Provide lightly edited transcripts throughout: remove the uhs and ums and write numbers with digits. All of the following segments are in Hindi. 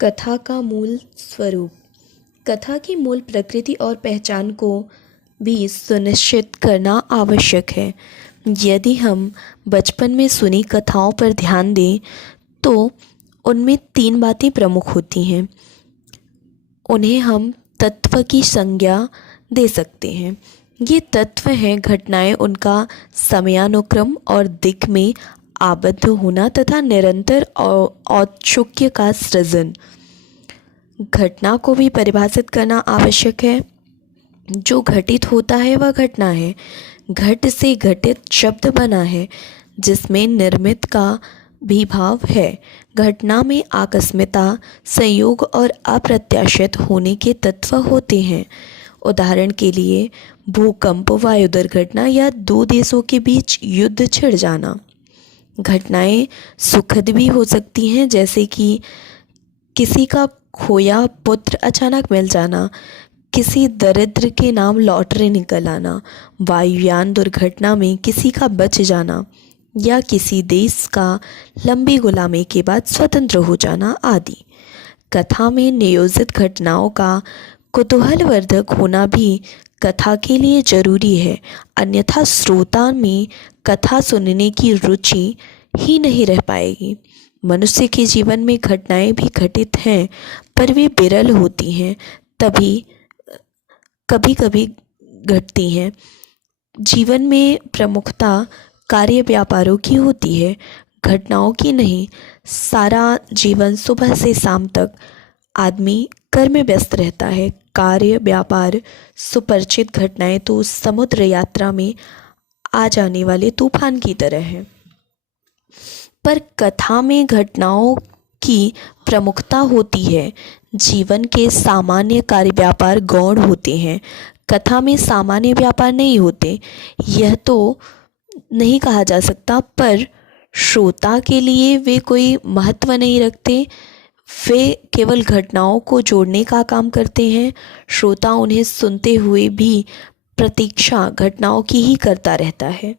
कथा का मूल स्वरूप। कथा की मूल प्रकृति और पहचान को भी सुनिश्चित करना आवश्यक है। यदि हम बचपन में सुनी कथाओं पर ध्यान दें तो उनमें 3 बातें प्रमुख होती हैं। उन्हें हम तत्व की संज्ञा दे सकते हैं। ये तत्व हैं घटनाएं, उनका समयानुक्रम और दिक् में आबद्ध होना तथा निरंतर औत्सुक्य का सृजन। घटना को भी परिभाषित करना आवश्यक है। जो घटित होता है वह घटना है। घट से घटित शब्द बना है जिसमें निर्मित का भी भाव है। घटना में आकस्मिकता, संयोग और अप्रत्याशित होने के तत्व होते हैं। उदाहरण के लिए भूकंप, वायु दुर्घटना या 2 देशों के बीच युद्ध छिड़ जाना। घटनाएं सुखद भी हो सकती हैं, जैसे कि किसी का खोया पुत्र अचानक मिल जाना, किसी दरिद्र के नाम लॉटरी निकल आना, वायुयान दुर्घटना में किसी का बच जाना या किसी देश का लंबी गुलामी के बाद स्वतंत्र हो जाना आदि। कथा में नियोजित घटनाओं का कुतूहलवर्धक होना भी कथा के लिए जरूरी है, अन्यथा श्रोता में कथा सुनने की रुचि ही नहीं रह पाएगी। मनुष्य के जीवन में घटनाएं भी घटित हैं, पर वे विरल होती हैं, तभी कभी कभी घटती हैं। जीवन में प्रमुखता कार्य व्यापारों की होती है, घटनाओं की नहीं। सारा जीवन सुबह से शाम तक आदमी कर्म में व्यस्त रहता है। कार्य व्यापार, सुपरिचित घटनाएं तो समुद्र यात्रा में आ जाने वाले तूफान की तरह है। पर कथा में घटनाओं की प्रमुखता होती है। जीवन के सामान्य कार्य व्यापार गौण होते हैं, कथा में सामान्य व्यापार नहीं होते। यह तो नहीं कहा जा सकता, पर श्रोता के लिए वे कोई महत्व नहीं रखते। वे केवल घटनाओं को जोड़ने का काम करते हैं। श्रोता उन्हें सुनते हुए भी प्रतीक्षा घटनाओं की ही करता रहता है।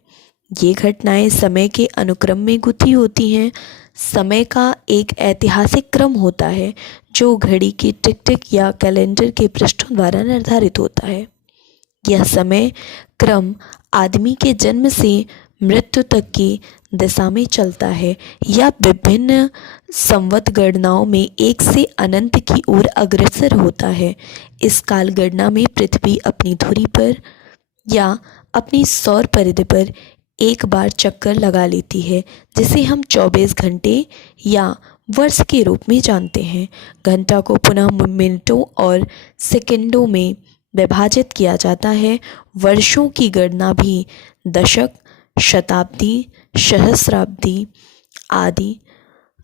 ये घटनाएं समय के अनुक्रम में गुथी होती हैं। समय का एक ऐतिहासिक क्रम होता है जो घड़ी की टिक टिक या कैलेंडर के पृष्ठों द्वारा निर्धारित होता है। यह समय क्रम आदमी के जन्म से मृत्यु तक की दिशा में चलता है या विभिन्न संवत गणनाओं में एक से अनंत की ओर अग्रसर होता है। इस काल गणना में पृथ्वी अपनी धुरी पर या अपनी सौर परिधि पर एक बार चक्कर लगा लेती है, जिसे हम 24 घंटे या वर्ष के रूप में जानते हैं। घंटा को पुनः मिनटों और सेकंडों में विभाजित किया जाता है। वर्षों की गणना भी दशक, शताब्दी, सहस्राब्दी आदि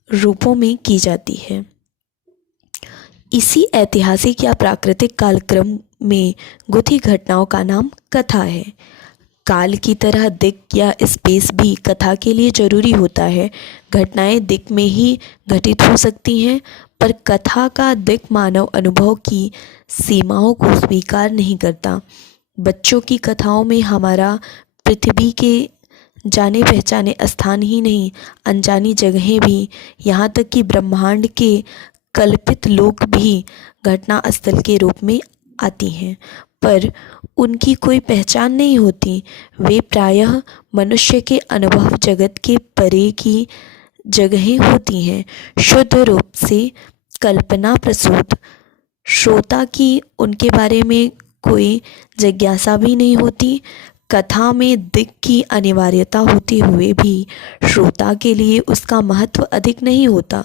रूपों में की जाती है। इसी ऐतिहासिक या प्राकृतिक कालक्रम में गुथी घटनाओं का नाम कथा है। काल की तरह दिक् या स्पेस भी कथा के लिए जरूरी होता है। घटनाएं दिक् में ही घटित हो सकती हैं, पर कथा का दिक् मानव अनुभव की सीमाओं को स्वीकार नहीं करता। बच्चों की कथाओं में हमारा पृथ्वी के जाने पहचाने स्थान ही नहीं, अनजानी जगहें भी, यहाँ तक कि ब्रह्मांड के कल्पित लोक भी घटना स्थल के रूप में आती हैं, पर उनकी कोई पहचान नहीं होती। वे प्रायः मनुष्य के अनुभव जगत के परे की जगहें होती हैं, शुद्ध रूप से कल्पना प्रसूत। श्रोता की उनके बारे में कोई जिज्ञासा भी नहीं होती। कथा में दिक् की अनिवार्यता होते हुए भी श्रोता के लिए उसका महत्व अधिक नहीं होता।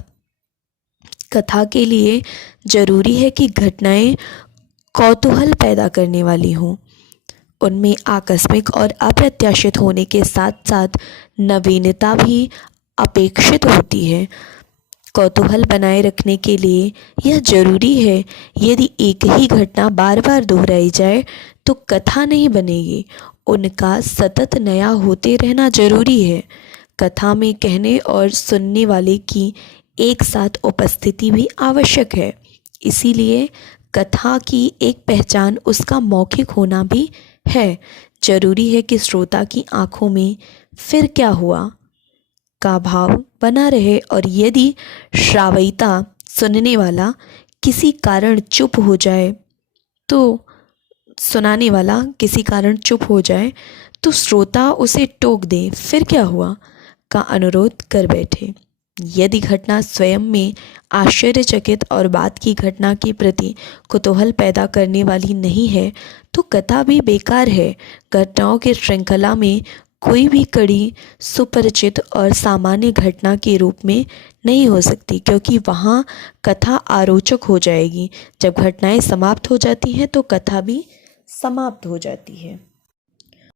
कथा के लिए जरूरी है कि घटनाएं कौतूहल पैदा करने वाली हों। उनमें आकस्मिक और अप्रत्याशित होने के साथ साथ नवीनता भी अपेक्षित होती है। कौतूहल बनाए रखने के लिए यह जरूरी है। यदि एक ही घटना बार बार दोहराई जाए तो कथा नहीं बनेगी। उनका सतत नया होते रहना जरूरी है। कथा में कहने और सुनने वाले की एक साथ उपस्थिति भी आवश्यक है। इसीलिए कथा की एक पहचान उसका मौखिक होना भी है। जरूरी है कि श्रोता की आंखों में फिर क्या हुआ का भाव बना रहे, और यदि श्राव्यता सुनने वाला किसी कारण चुप हो जाए तो सुनाने वाला किसी कारण चुप हो जाए तो श्रोता उसे टोक दे, फिर क्या हुआ का अनुरोध कर बैठे। यदि घटना स्वयं में आश्चर्यचकित और बाद की घटना के प्रति कुतूहल पैदा करने वाली नहीं है तो कथा भी बेकार है। घटनाओं की श्रृंखला में कोई भी कड़ी सुपरिचित और सामान्य घटना के रूप में नहीं हो सकती, क्योंकि वहाँ कथा आरोचक हो जाएगी। जब घटनाएं समाप्त हो जाती हैं तो कथा भी समाप्त हो जाती है।